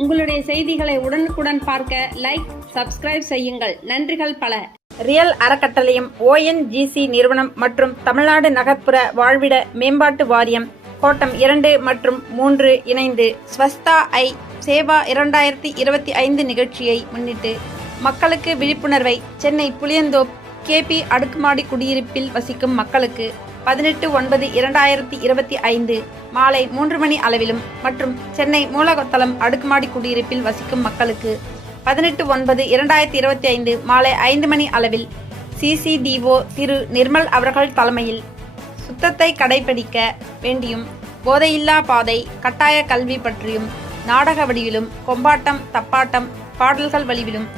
உங்களுடைய செய்திகளை உடனுக்குடன் பார்க்க லைக் சப்ஸ்கிரைப் செய்யுங்கள். நன்றிகள் பல. ரியல் அறக்கட்டளையும் ஓஎன்ஜிசி நிறுவனம் மற்றும் தமிழ்நாடு நகர்ப்புற வாழ்விட மேம்பாட்டு வாரியம் கோட்டம் இரண்டு மற்றும் மூன்று இணைந்து ஸ்வஸ்தா ஐ சேவா இரண்டாயிரத்தி இருபத்தி ஐந்து நிகழ்ச்சியை முன்னிட்டு மக்களுக்கு விழிப்புணர்வை சென்னை புளியந்தோப் கேபி அடுக்குமாடி குடியிருப்பில் வசிக்கும் மக்களுக்கு பதினெட்டு ஒன்பது இரண்டாயிரத்தி இருபத்தி ஐந்து மாலை மூன்று மணி அளவிலும் மற்றும் சென்னை மூலகத்தலம் அடுக்குமாடி குடியிருப்பில் வசிக்கும் மக்களுக்கு பதினெட்டு ஒன்பது இரண்டாயிரத்தி இருபத்தி ஐந்து மாலை ஐந்து மணி அளவில் சிசிடிஓ திரு நிர்மல் அவர்கள் தலைமையில் சுத்தத்தை கடைபிடிக்க வேண்டியும் போதையில்லா பாதை கட்டாய கல்வி பற்றியும் நாடக வடிவிலும் கொம்பாட்டம் தப்பாட்டம் பாடல்கள் வடிவிலும்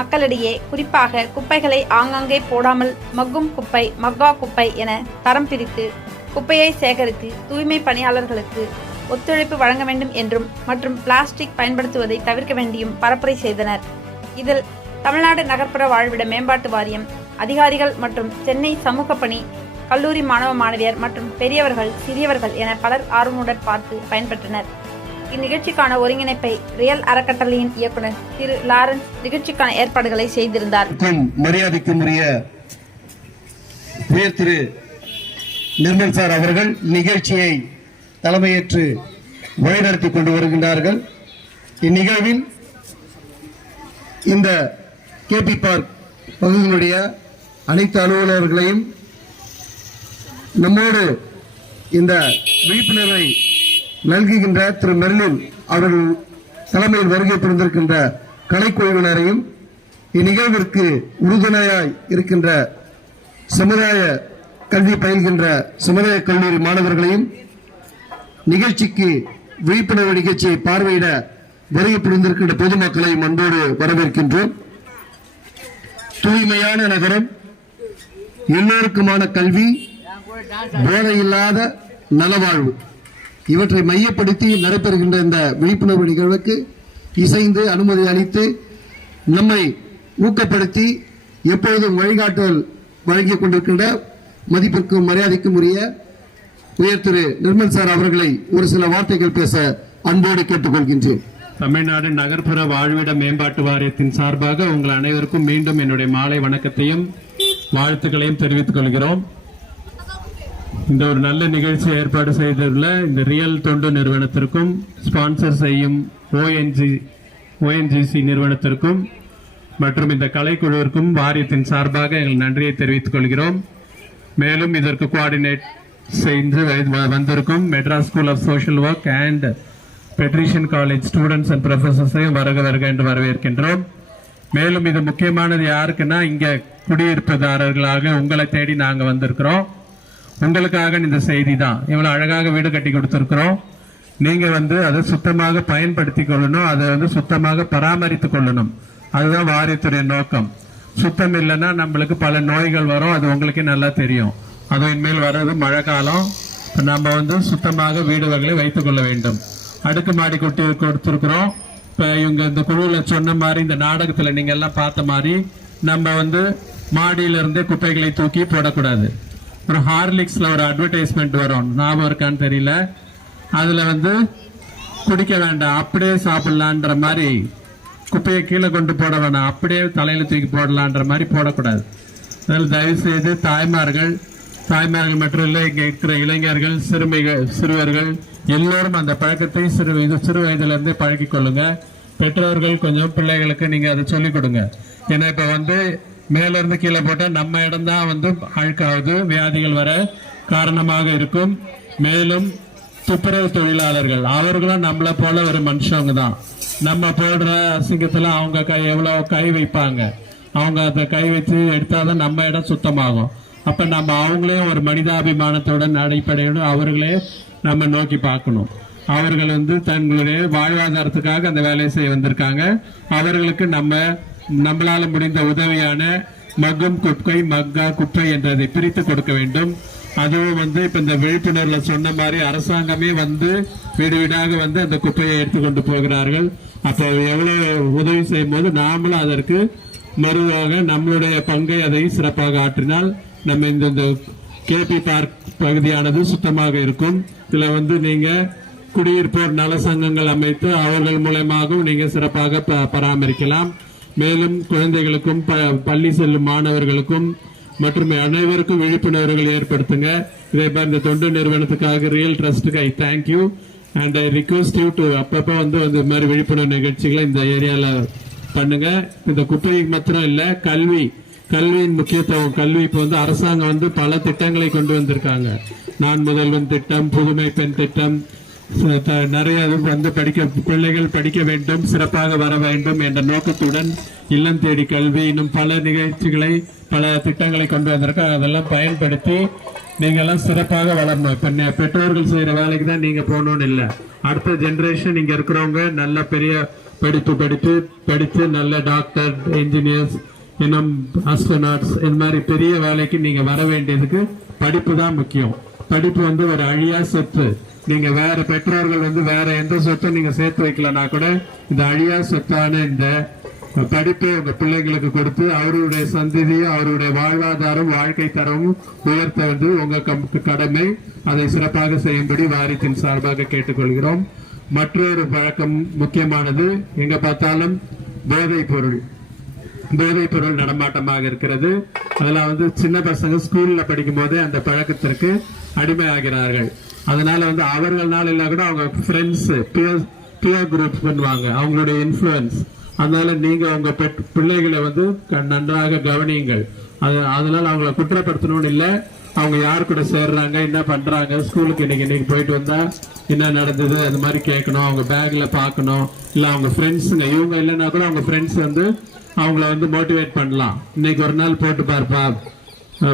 மக்களிடையே குறிப்பாக குப்பைகளை ஆங்காங்கே போடாமல் மக்கும் குப்பை மக்கா குப்பை என தரம் பிரித்து குப்பையை சேகரித்து தூய்மை பணியாளர்களுக்கு ஒத்துழைப்பு வழங்க வேண்டும் என்றும் மற்றும் பிளாஸ்டிக் பயன்படுத்துவதை தவிர்க்க வேண்டியும் பரப்புரை செய்தனர். இதில் தமிழ்நாடு நகர்ப்புற வாழ்விட மேம்பாட்டு வாரியம் அதிகாரிகள் மற்றும் சென்னை சமூக பணி கல்லூரி மாணவ மாணவியர் மற்றும் பெரியவர்கள் சிறியவர்கள் என பலர் ஆர்வமுடன் பார்த்து பயன்பெற்றனர். இந்நிகழ்ச்சிக்கான ஒருங்கிணைப்பை ரியல் அறக்கட்டளையின் இயக்குனர் திரு லாரன்ஸ் நிகழ்ச்சிக்கான ஏற்பாடுகளை செய்திருந்தார். மரியாதைக்குரிய உயர் திரு நிர்மல் சார் அவர்கள் நிகழ்ச்சியை தலைமையேற்று வழிநடத்தி கொண்டு வருகின்றார்கள். இந்நிகழ்வில் இந்த கேபி பார்க் பகுதியினுடைய அனைத்து அலுவலர்களையும் நம்மோடு இந்த விழிப்புணர்வை நல்குகின்ற திரு மெர்லின் அவர்கள் தலைமையில் வருகை புரிந்திருக்கின்ற கலைக்குழுவினரையும் இந்நிகழ்விற்கு உறுதுணையாய் இருக்கின்ற சமுதாய கல்வி பயில்கின்ற சமுதாய கல்லூரி மாணவர்களையும் நிகழ்ச்சிக்கு விழிப்புணர்வு நிகழ்ச்சியை பார்வையிட வருகை புரிந்திருக்கின்ற பொதுமக்களையும் அன்போடு வரவேற்கின்றோம். தூய்மையான நகரம் எல்லோருக்குமான கல்வி போதையில்லாத நலவாழ்வு. இவற்றை மையப்படுத்தி நடைபெறுகின்ற இந்த விழிப்புணர்வு நிகழ்வுக்கு இசைந்து அனுமதி அளித்து நம்மை ஊக்கப்படுத்தி எப்பொழுதும் வழிகாட்டுதல் வழங்கி கொண்டிருக்கின்ற மதிப்பிற்கும் மரியாதைக்கும் உரிய உயர் திரு நிர்மல் சார் அவர்களை ஒரு சில வார்த்தைகள் பேச அன்போடு கேட்டுக்கொள்கின்றேன். தமிழ்நாடு நகர்ப்புற வாழ்விட மேம்பாட்டு வாரியத்தின் சார்பாக உங்கள் அனைவருக்கும் மீண்டும் என்னுடைய மாலை வணக்கத்தையும் வாழ்த்துக்களையும் தெரிவித்துக் கொள்கிறோம். இந்த ஒரு நல்ல நிகழ்ச்சி ஏற்பாடு செய்துள்ள இந்த ரியல் தொண்டு நிறுவனத்திற்கும் ஸ்பான்சர் செய்யும் ஓஎன்ஜி ஓஎன்ஜிசி நிறுவனத்திற்கும் மற்றும் இந்த கலைக்குழுவிற்கும் வாரியத்தின் சார்பாக எங்கள் நன்றியை தெரிவித்துக் கொள்கிறோம். மேலும் இதற்கு கோஆர்டினேட் செய்து வ- வந்திருக்கும் Madras school of social work and Patrician college students and ப்ரொஃபசர்ஸையும் வருக வருக என்று வரவேற்கின்றோம். மேலும் இது முக்கியமானது யாருக்குன்னா இங்கே குடியிருப்புதாரர்களாக உங்களை தேடி நாங்கள் வந்திருக்கிறோம். உங்களுக்காக இந்த செய்தி தான் இவ்வளவு அழகாக வீடு கட்டி கொடுத்துருக்குறோம். நீங்க வந்து அதை சுத்தமாக பயன்படுத்தி கொள்ளணும். அதை வந்து சுத்தமாக பராமரித்து கொள்ளணும். அதுதான் வாரியத்துடைய நோக்கம். சுத்தம் இல்லைன்னா நம்மளுக்கு பல நோய்கள் வரும். அது உங்களுக்கே நல்லா தெரியும். அதுவும் இனிமேல் வர்றது மழை காலம். நம்ம வந்து சுத்தமாக வீடுகளை வைத்துக் கொள்ள வேண்டும். அடுக்குமாடி கொட்டி கொடுத்துருக்குறோம். இப்போ இவங்க இந்த குழுவில் சொன்ன மாதிரி இந்த நாடகத்தில் நீங்கள் எல்லாம் பார்த்த மாதிரி நம்ம வந்து மாடியிலிருந்தே குப்பைகளை தூக்கி போடக்கூடாது. அப்புறம் ஹார்லிக்ஸில் ஒரு அட்வர்டைஸ்மெண்ட் வரும். ஞாபகம் இருக்கான்னு தெரியல. அதில் வந்து குடிக்க வேண்டாம் அப்படியே சாப்பிட்லான்ற மாதிரி குப்பையை கீழே கொண்டு போட வேணாம் அப்படியே தலையில் தூக்கி போடலான்ற மாதிரி போடக்கூடாது. அதனால் தயவுசெய்து தாய்மார்கள் தாய்மார்கள் மட்டும் இல்லை இங்கே இருக்கிற இளைஞர்கள் சிறுமிகள் சிறுவர்கள் எல்லோரும் அந்த பழக்கத்தை சிறு இது சிறு வயதுல இருந்தே கொள்ளுங்க. பெற்றோர்கள் கொஞ்சம் பிள்ளைகளுக்கு நீங்கள் அதை சொல்லிக் கொடுங்க. ஏன்னா இப்போ வந்து மேலிருந்து கீழே போட்டால் நம்ம இடம்தான் வந்து அழுக்காவது வியாதிகள் வர காரணமாக இருக்கும். மேலும் துப்புரவு தொழிலாளர்கள் அவர்களும் நம்மளை போல ஒரு மனுஷங்க தான் நம்ம போடுற அசிங்கத்தில் அவங்க கை எவ்வளோ கை வைப்பாங்க? அவங்க அதை கை வச்சு எடுத்தாதான் நம்ம இடம் சுத்தமாகும். அப்போ நம்ம அவங்களையும் ஒரு மனிதாபிமானத்துடன் அடிப்படையோடு அவர்களே நம்ம நோக்கி பார்க்கணும். அவர்கள் வந்து தங்களுடைய வாழ்வாதாரத்துக்காக அந்த வேலையை செய்ய வந்திருக்காங்க. அவர்களுக்கு நம்ம நம்மளால முடிந்த உதவியான மக்கும் குப்பை மக்கா குப்பை என்றதை பிரித்து கொடுக்க வேண்டும். அதுவும் வந்து இப்ப இந்த விழிப்புணர்வுல சொன்ன மாதிரி அரசாங்கமே வந்து வீடு வீடாக வந்து அந்த குப்பையை எடுத்துக்கொண்டு போகிறார்கள். அப்போ எவ்வளவு உதவி செய்யும் போது நாமளும் அதற்கு மறுவாக நம்மளுடைய பங்கை அதை சிறப்பாக ஆற்றினால் நம்ம இந்த இந்த கேபி பார்க் பகுதியானது சுத்தமாக இருக்கும். இதுல வந்து நீங்க குடியிருப்போர் நல சங்கங்கள் அமைத்து அவர்கள் மூலயமாகவும் நீங்க சிறப்பாக ப- பராமரிக்கலாம். மேலும் குழந்தைகளுக்கும் ப- பள்ளி செல்லும் மாணவர்களுக்கும் மற்றும் அனைவருக்கும் விழிப்புணர்வுகள் ஏற்படுத்துங்க. இதே மாதிரி இந்த தொண்டு நிறுவனத்துக்காக real ட்ரஸ்ட்டுக்கு I thank you and I request you to அப்பப்போ வந்து வந்து இது மாதிரி விழிப்புணர்வு நிகழ்ச்சிகளை இந்த ஏரியால பண்ணுங்க. இந்த குப்பை மாத்திரம் இல்ல கல்வி கல்வியின் முக்கியத்துவம் கல்வி இப்போ வந்து அரசாங்கம் வந்து பல திட்டங்களை கொண்டு வந்திருக்காங்க. நான் முதல்வன் திட்டம் புதுமை பெண் திட்டம் நிறைய இது வந்து படிக்க பிள்ளைகள் படிக்க வேண்டும் சிறப்பாக வர வேண்டும் என்ற நோக்கத்துடன் இல்லம் தேடி கல்வி இன்னும் பல நிகழ்ச்சிகளை பல திட்டங்களை கொண்டு வந்திருக்காங்க அதெல்லாம் பயன்படுத்தி நீங்கள்லாம் சிறப்பாக வளரணும். இப்போ பெற்றோர்கள் செய்கிற வேலைக்கு தான் நீங்கள் போகணும்னு இல்லை. அடுத்த ஜென்ரேஷன் இங்கே இருக்கிறவங்க நல்ல பெரிய படிப்பு படித்து படித்து நல்ல டாக்டர் இன்ஜினியர்ஸ் இன்னும் ஆஸ்ட்ரோநாட்ஸ் இந்த மாதிரி பெரிய வேலைக்கு நீங்கள் வர வேண்டியதுக்கு படிப்பு தான் முக்கியம். படிப்பு வந்து ஒரு அழியா சொத்து நீங்க வேற பெற்றோர்கள் வந்து வேற எந்த சொத்தும் நீங்க சேர்த்து வைக்கலனா கூட இந்த அழியா சொத்தான இந்த படிப்பை உங்க பிள்ளைங்களுக்கு கொடுத்து அவருடைய சந்ததியும் அவருடைய வாழ்வாதாரம் வாழ்க்கை தரமும் உயர்த்த வந்து உங்க கடமை அதை சிறப்பாக செய்யும்படி வாரியத்தின் சார்பாக கேட்டுக்கொள்கிறோம். மற்றொரு பழக்கம் முக்கியமானது எங்க பார்த்தாலும் போதைப் பொருள். போதைப் பொருள் நடமாட்டமாக இருக்கிறது. அதெல்லாம் வந்து சின்ன பசங்க ஸ்கூல்ல படிக்கும் போதே அந்த பழக்கத்திற்கு அடிமையாகிறார்கள். அதனால வந்து அவர்கள்னால இல்ல கூட அவங்க ஃப்ரெண்ட்ஸ் பியர் பியர் குரூப் பண்ணுவாங்க. அவங்களுடைய இன்ஃப்ளூயன்ஸ் அதனால நீங்க உங்க பெட் பிள்ளைகளை வந்து நன்றாக கவனியுங்கள். அது அதனால அவங்கள குற்றப்படுத்தணும்னு இல்லை. அவங்க யார் கூட சேர்றாங்க என்ன பண்றாங்க ஸ்கூலுக்கு இன்னைக்கு இன்னைக்கு போயிட்டு வந்தா என்ன நடந்தது அது மாதிரி கேட்கணும். அவங்க பேக்ல பார்க்கணும். இல்லை அவங்க ஃப்ரெண்ட்ஸுங்க இவங்க இல்லைன்னா கூட அவங்க ஃப்ரெண்ட்ஸ் வந்து அவங்கள வந்து மோட்டிவேட் பண்ணலாம். இன்னைக்கு ஒரு நாள் போட்டு பார்ப்பா.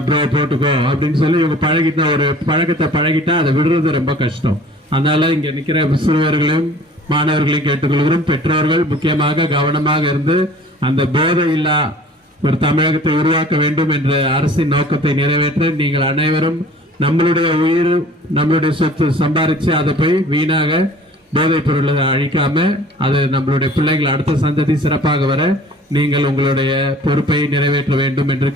ப்ரோ போட்டுக்கோ அப்படின்னு சொல்லி இவங்க பழகிட்டா ஒரு பழக்கத்தை பழகிட்டா அதை விடுறது ரொம்ப கஷ்டம். அதனால இங்க நிக்கிற சிறுவர்களையும் மாணவர்களையும் கேட்டுக்கொள்கிறோம். பெற்றோர்கள் முக்கியமாக கவனமாக இருந்து அந்த போதை இல்லா ஒரு தமிழகத்தை உருவாக்க வேண்டும் என்ற அரசின் நோக்கத்தை நிறைவேற்ற நீங்கள் அனைவரும் நம்மளுடைய உயிர் நம்மளுடைய சொத்து சம்பாரிச்சு அதை போய் வீணாக போதைப் பொருளை அழிக்காம அது நம்மளுடைய பிள்ளைகள் அடுத்த சந்ததி சிறப்பாக வர நீங்கள் உங்களுடைய பொறுப்பை நிறைவேற்ற வேண்டும் என்று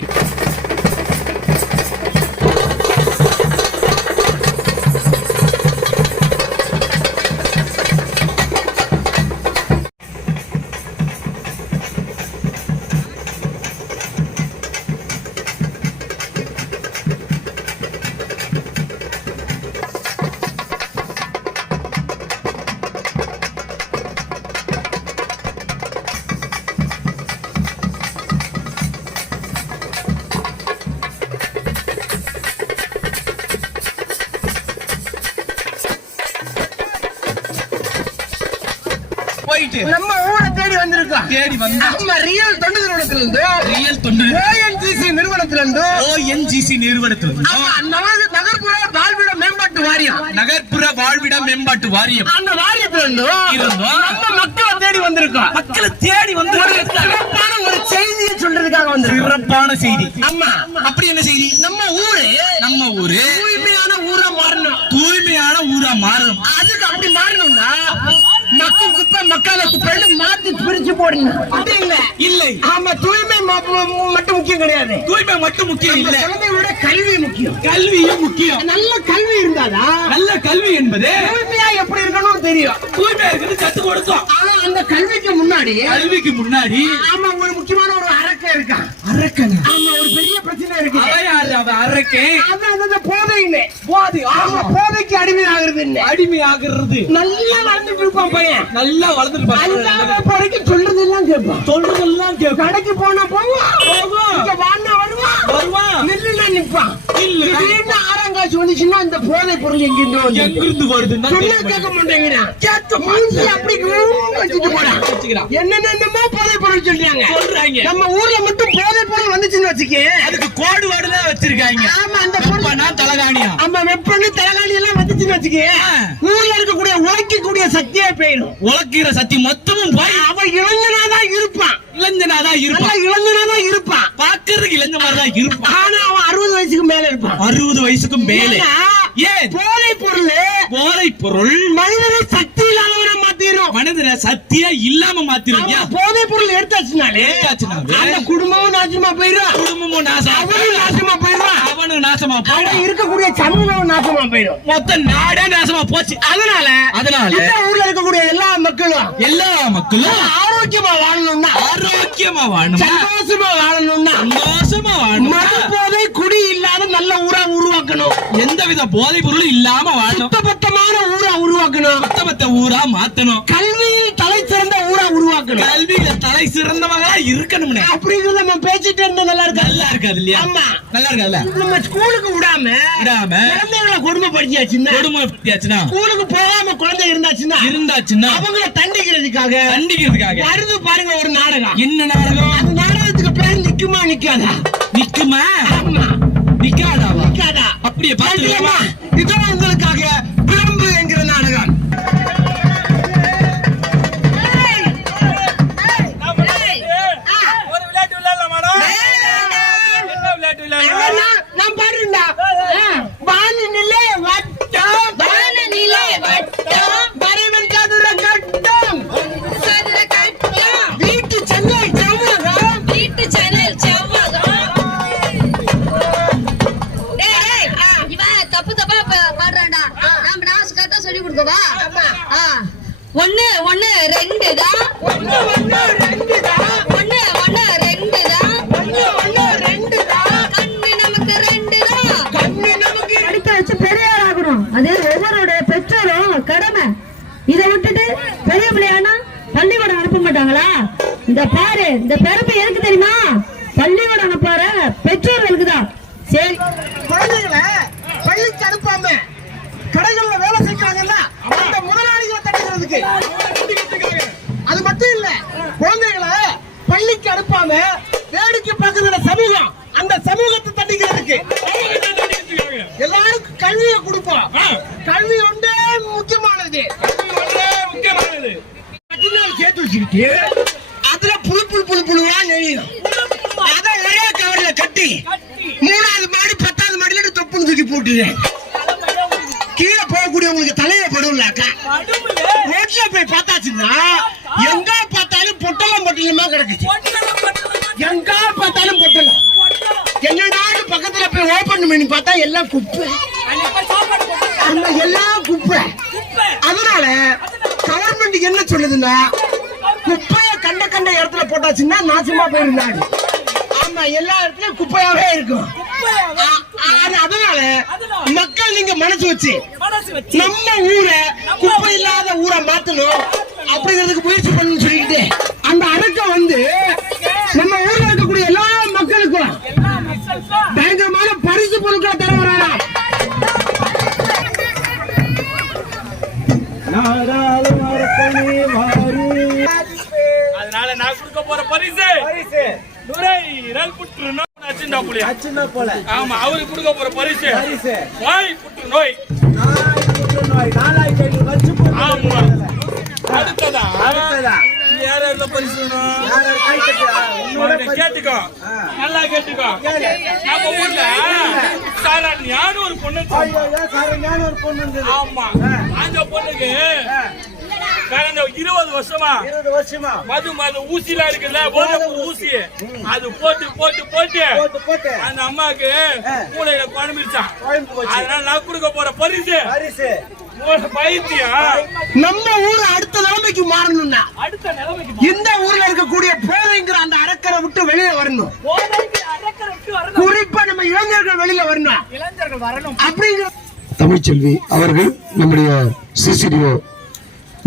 போயிட்டு. நம்ம ஊரை தேடி வந்திருக்கோம். தேடி வந்து. நம்ம ரியல் தொண்டு. நிறுவனத்துல இருந்து ரியல் தொண்டு ஓஎன்ஜிசி நிறுவனத்துல இருந்து ஓஎன்ஜிசி நிறுவனத்தில் நமது நகர்ப்புற வாழ்விட மேம்பாட்டு வாரியம். நகர்ப்புற வாழ்விட மேம்பாட்டு வாரியம். அந்த வாரியத்துல இருந்து இருந்தோம். நம்ம மக்களை தேடி வந்திருக்கோம். மக்களை தேடி வந்து ஒரு சிறப்பான ஒரு செய்தியை சொல்றதுக்காக வந்திருக்கோம். சிறப்பான செய்தி. ஆமா. அப்படி என்ன செய்தி? நம்ம ஊரு நம்ம ஊரு தூய்மையான ஊரா மாறணும். தூய்மையான ஊரா மாறும். அதுக்கு அப்படி மாறணும்னா மக்கள் குப்பை மக்கால குப்பைன்னு மாத்தி பிரிச்சு போடணும். அப்படி இல்ல. இல்லை. ஆமா தூய்மை மட்டும் முக்கியம் கிடையாது. தூய்மை மட்டும் முக்கியம் இல்ல. குழந்தைகளோட கல்வி முக்கியம். கல்வியும் முக்கியம். நல்ல கல்வி இருந்தாதான் நல்ல கல்வி என்பது தூய்மையா எப்படி இருக்கணும்னு தெரியும். தூய்மையா இருக்கிறது கத்து கொடுத்தோம். ஆனா அந்த கல்விக்கு முன்னாடி கல்விக்கு முன்னாடி ஆமா ஒரு முக்கியமான ஒரு அரக்கன் இருக்கான். அரக்கன் ஆமா ஒரு பெரிய பிரச்சனை இருக்கு. அவன் யாரு அவன் அரக்கன் அதான் அந்த போதை இல்லை போதை ஆமா. போதைக்கு அடிமை ஆகுறது இல்ல அடிமை ஆகிறது நல்லா நடந்துட்டு இருப்பான் பையன். நல்லா வளர்ந்துட்டு பாருங்க. வகுப்பு வரைக்கும் சொல்றதெல்லாம் கேட்பான். சொல்றதெல்லாம் கேட்கும் கடைக்கு போனா போவான் போகும். இங்க வான்னா வருவான் வருவான் நில்லுனா நிப்பான். இல்ல. காசு வந்துச்சுன்னா இந்த போதை பொருள் எங்கிருந்து வந்து எங்கிருந்து வருதுன்னு சொன்னா கேட்க மாட்டேங்கிறான். அப்படி வச்சுட்டு போறான் வச்சுக்கிறான். என்னென்னமோ போதை பொருள் சொல்றாங்க. சொல்றாங்க. நம்ம ஊர்ல மட்டும் போதை பொருள் வந்துச்சுன்னு வச்சுக்க அதுக்கு கோடு வேர்டு தான் வச்சிருக்காங்க. ஆமா அந்த பொருள் தலகாணியா? ஆமா வெப்பன்னு தலைகாணி எல்லாம் வந்துச்சுன்னு வச்சுக்க. ஊர்ல இருக்கக்கூடிய உழைக்கக்கூடிய சக்தியே போயிடும். உலக்கிற சக்தி மொத்தமும் போய் அவன் இளைஞனாதான் இருப்பான். இளைஞனாதான் இருப்பான். இளைஞனாதான் இருப்பான். பாக்குறதுக்கு இளைஞ மாதிரிதான் இருப்பான். ஆனா வயசுக்கு மேல இருப்பான். அறுபது வயசுக்கும் மேலே. ஏன்? போதை பொருள் போதை பொருள் மனிதனை சக்தி இல்லாதவனை மாத்திரும். மனிதரை சத்தியா இல்லாம மாத்திருக்கியா ஆமா, போதைப் பொருள் எடுத்தாச்சுனாலே. அந்த குடும்பமும் நாசமா போயிடும் குடும்பமும் நாசமா அவனும் நாசமா போயிடுவான் அவனும் நாசமா போயிடும் இருக்கக்கூடிய சமூகம் நாசமா போயிடும் மொத்த நாடே நாசமா போச்சு. அதனால அதனால ஊர்ல இருக்கக்கூடிய எல்லா மக்களும் எல்லா மக்களும் ஆரோக்கியமா வாழணும்னா ஆரோக்கியமா வாழணுமா சந்தோஷமா வாழணும்னா சந்தோஷமா வாழணுமா மது போதை குடி இல்லாத நல்ல ஊரா உருவாக்கணும் எந்தவித போதைப் பொருளும் இல்லாம வாழணும். சுத்தபத்தமான ஊரா உருவாக்கணும். மொத்த ஊரா மாத்தணும். கல்வியில் தலை சிறந்த ஊரா உருவாக்கணும். கல்வியில தலை சிறந்தவங்களா இருக்கணும்னு. அப்படிங்கறத நம்ம பேசிட்டு இருந்தா நல்லா இருக்கு? நல்லா இருக்காது இல்லையா? ஆமா. நல்லா இருக்காதுல்ல? நம்ம ஸ்கூலுக்கு விடாம விடாம. குழந்தைகளை கொடுமைப்படுத்தியாச்சுன்னா கொடுமை பத்தியாச்சுன்னா ஸ்கூலுக்கு போகாம குழந்தை இருந்தாச்சுன்னா இருந்தாச்சுன்னா. அவங்கள தண்டிக்கிறதுக்காக கண்டிக்கிறதுக்காக வருது பாருங்க ஒரு நாடகம். என்ன நாடகம்? அந்த நாடகத்துக்கு பேர் நிக்குமா நிக்காதா? நிக்குமா? ஆமா. அப்படியே பாத்துக்கலாமா இதுவும் தப்பு தப்பா பாடுறான்டா. நாம நான் கரெக்டா சொல்லி கொடுக்கவா ஆ. ஒண்ணு ஒண்ணு ரெண்டு தான் ஒண்ணு ஒண்ணு ரெண்டு தான் ஒண்ணு ஒண்ணு ரெண்டு தான் ஒண்ணு ஒண்ணு ரெண்டு தான் கண்ணு நமக்கு ரெண்டு தான் கண்ணு நமக்கு படிக்க வச்சு பெரியார் ஆகணும் அது ஒவ்வொருடைய பெற்றோரும் கடமை. இதை விட்டுட்டு பெரிய பிள்ளையானா பள்ளிக்கூடம் அனுப்ப மாட்டாங்களா? இந்த பாரு இந்த பிறப்பு எதுக்கு தெரியுமா பள்ளிக்கூடம் அனுப்புற பெற்றோர்களுக்கு தான் சரி குழந்தைகளை பள்ளிக்கு அனுப்பாம கடைகள்ல வேலை செய்யறாங்கல்ல அந்த முதலாளிகளை தடுக்கிறதுக்கு. அது மட்டும் இல்ல குழந்தைகளை பள்ளிக்கு அனுப்பாம வேடிக்கை பார்க்கிற சமூகம் அந்த சமூகத்தை தண்டிக்கிறதுக்கு எல்லாருக்கும் கல்வியை கொடுப்போம். கல்வி ஒன்றே முக்கியமானது. முக்கியமானது சேர்த்து வச்சுக்கிட்டு அதுல புழு புழு புழு புழுவா அத ஒரே கவர்ல கட்டி மூணாவது மாடி பத்தாவது மாடியில தொப்புன்னு தூக்கி போட்டுறேன் ரோட்ல போய் பார்த்தாச்சுன்னா எங்க பார்த்தாலும் பொட்டலம் பொட்டலமா கிடக்குச்சு. எங்க பார்த்தாலும் பொட்டலம். என்னடான்னு பக்கத்துல போய் ஓபன் பண்ணி பார்த்தா எல்லாம் குப்பை. அந்த எல்லாம் குப்பை. அதனால கவர்மெண்ட் என்ன சொல்லுதுன்னா குப்பைய கண்ட கண்ட இடத்துல போட்டாச்சுன்னா நாசமா போயிருந்தாங்க ஆமா எல்லா இடத்துலயும் குப்பையாவே இருக்கும். அதனால மக்கள் நீங்க மனசு வச்சு. நம்ம ஊரை குப்பை இல்லாத ஊரை மாத்தணும். அப்படிங்கிறதுக்கு முயற்சி பண்ணணும்னு சொல்லிட்டு அந்த அடக்கம் வந்து நம்ம ஊர்ல இருக்கக்கூடிய எல்லா மக்களுக்கும் பயங்கரமான பரிசு பொருட்களை தர வராங்க. அதனால நான் கொடுக்க போற பரிசு. நுரையீரல் புற்று நோய் அச்சுண்டா புலியா ஆமா அவருக்கு கொடுக்க போற பரிசு. நோய். புற்று நோய் ஆமா அடுத்ததா? யார் யாருல பரிசு கேட்டுக்கோ. நல்லா கேட்டுக்கோ. நம்ம ஊர்ல சாராண்யான்னு ஒரு பொண்ணு. ஆமா. அந்த பொண்ணுக்கு கடந்த இருபது வருஷமா மது மது ஊசிலாம் இருக்குல்ல ஊசி. அது போட்டு போட்டு போட்டு. அந்த அம்மாக்கு மூளையில குழம்பிருச்சான் அதனால நான் கொடுக்க போற பரிசு. பைத்தியம் நம்ம ஊர் அடுத்த நிலைமைக்கு மாறணும்னா அடுத்த நிலைமைக்கு இந்த ஊர்ல இருக்கக்கூடிய போதைங்கிற அந்த அடக்கரை விட்டு வெளியே வரணும். குறிப்பா நம்ம இளைஞர்கள் வெளியில வரணும் இளைஞர்கள் வரணும். அப்படிங்கிற தமிழ்ச்செல்வி அவர்கள் நம்முடைய சிசிடிஓ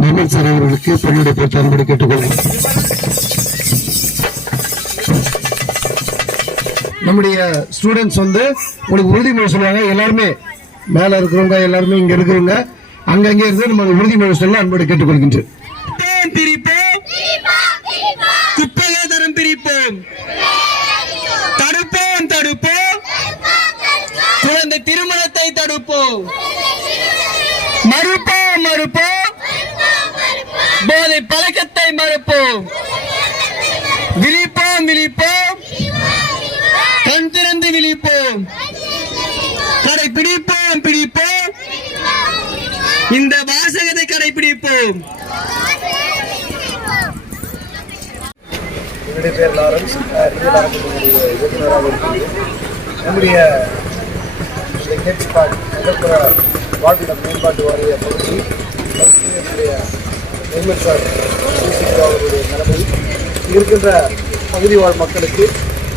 நிர்மல் சார் அவர்களுக்கு பெண்ணுடைய அனுமதி கேட்டுக்கொள்கிறேன். நம்முடைய ஸ்டூடெண்ட்ஸ் வந்து உங்களுக்கு உறுதிமொழி சொல்லுவாங்க. எல்லாருமே மேல இருக்கிறவங்க எல்லாருமே இங்க இருக்கிறவங்க. அங்கங்கே இருந்து நம்ம உறுதிமொழி சொல்ல அன்போடு கேட்டுக்கொள்கின்றேன். என்னுடைய பேர் லாரன்ஸ் ரியல் இயக்குநராக இருக்கிறது நம்முடைய இந்த கேட்பாட் நகர்ப்புற வாழ்விட மேம்பாட்டு வாரிய பகுதி என்னுடைய நிர்மல் சார் அவர்களுடைய நிலைமை இருக்கின்ற பகுதி வாழ் மக்களுக்கு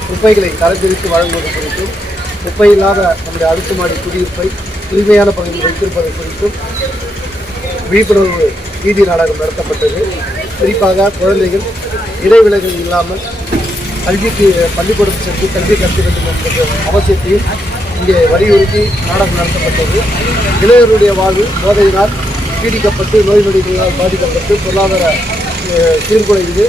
குப்பைகளை தரப்பிரித்து வழங்குவது குறித்தும் குப்பை இல்லாத நம்முடைய அடுக்குமாடி குடியிருப்பை தூய்மையான பகுதியில் வைத்திருப்பது குறித்தும் விழிப்புணர்வு வீதி நாடகம் நடத்தப்பட்டது. குறிப்பாக குழந்தைகள் இடைவிலகல் இல்லாமல் கல்விக்கு பள்ளிக்கூடம் சென்று கல்வி கற்க வேண்டும் என்ற அவசியத்தையும் இங்கே வலியுறுத்தி நாடகம் நடத்தப்பட்டது. இளைஞருடைய வாழ்வு போதையினால் பீடிக்கப்பட்டு நோய் நொடிகளால் பாதிக்கப்பட்டு பொருளாதார சீர்குலைந்து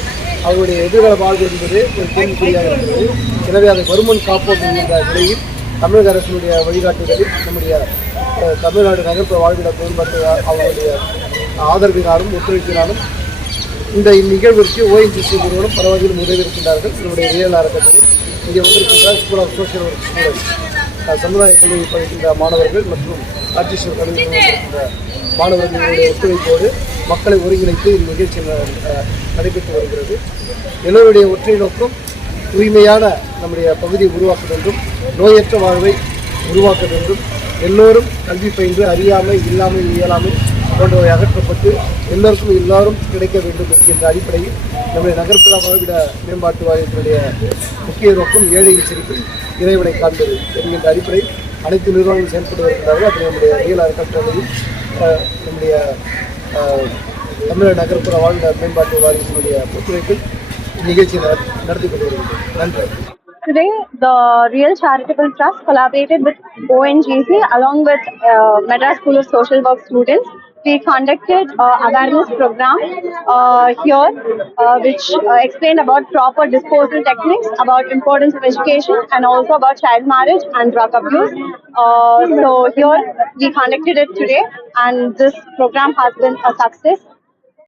அவருடைய எதிர்கால வாழ்வு என்பது ஒரு கேள்விக்குறியாக இருந்தது. எனவே அதை வருமன் காப்போம் என்கின்ற நிலையில் தமிழக அரசினுடைய வழிகாட்டுதலில் நம்முடைய தமிழ்நாடு நகர்ப்புற வாழ்விட மேம்பட்டு அவருடைய ஆதரவினாலும் ஒத்துழைப்பினாலும் இந்த நிகழ்விற்கு ஓஎன்ஜிசி நிறுவனம் பல வகையில் உதவி இருக்கின்றார்கள் நம்முடைய ரியல் அறக்கட்டளை இங்கே வந்திருக்கின்ற school of social work student சமுதாய கல்லூரி படிக்கின்ற மாணவர்கள் மற்றும் ஆர்டிஸ்ட் கல்வி மாணவர்களுடைய ஒத்துழைப்போடு மக்களை ஒருங்கிணைத்து இந்த நிகழ்ச்சி ந- நடைபெற்று வருகிறது. எல்லோருடைய ஒற்றை நோக்கம் தூய்மையான நம்முடைய பகுதியை உருவாக்க வேண்டும். நோயற்ற வாழ்வை உருவாக்க வேண்டும். எல்லோரும் கல்வி பயின்று அறியாமை இல்லாமை இயலாமை போன்றவை அகற்றப்பட்டு எல்லோருக்கும் எல்லாரும் கிடைக்க வேண்டும் என்கின்ற அடிப்படையில் நம்முடைய நகர்ப்புற வாழ்விட மேம்பாட்டு வாரியத்தினுடைய முக்கிய நோக்கம் ஏழை சிரிப்பில் இறைவனை காண்பது என்கின்ற அடிப்படையில் அனைத்து நிறுவனங்களும் செயல்பட்டு வருகிறார்கள் அது நம்முடைய ரியல் அறக்கட்டளையும் நம்முடைய தமிழக நகர்ப்புற வாழ்ந்த மேம்பாட்டு வாரியத்தினுடைய ஒத்துழைப்பில் நிகழ்ச்சி நடத்தி கொண்டு வருகிறது நன்றி Today, the Real Charitable Trust collaborated with ONGC along with uh, Madras School of Social Work students. We conducted uh, awareness program uh, here, uh, which uh, explained about proper disposal techniques, about importance of education, and also about child marriage and drug abuse. Uh, so here we conducted it today, and this program has been a success.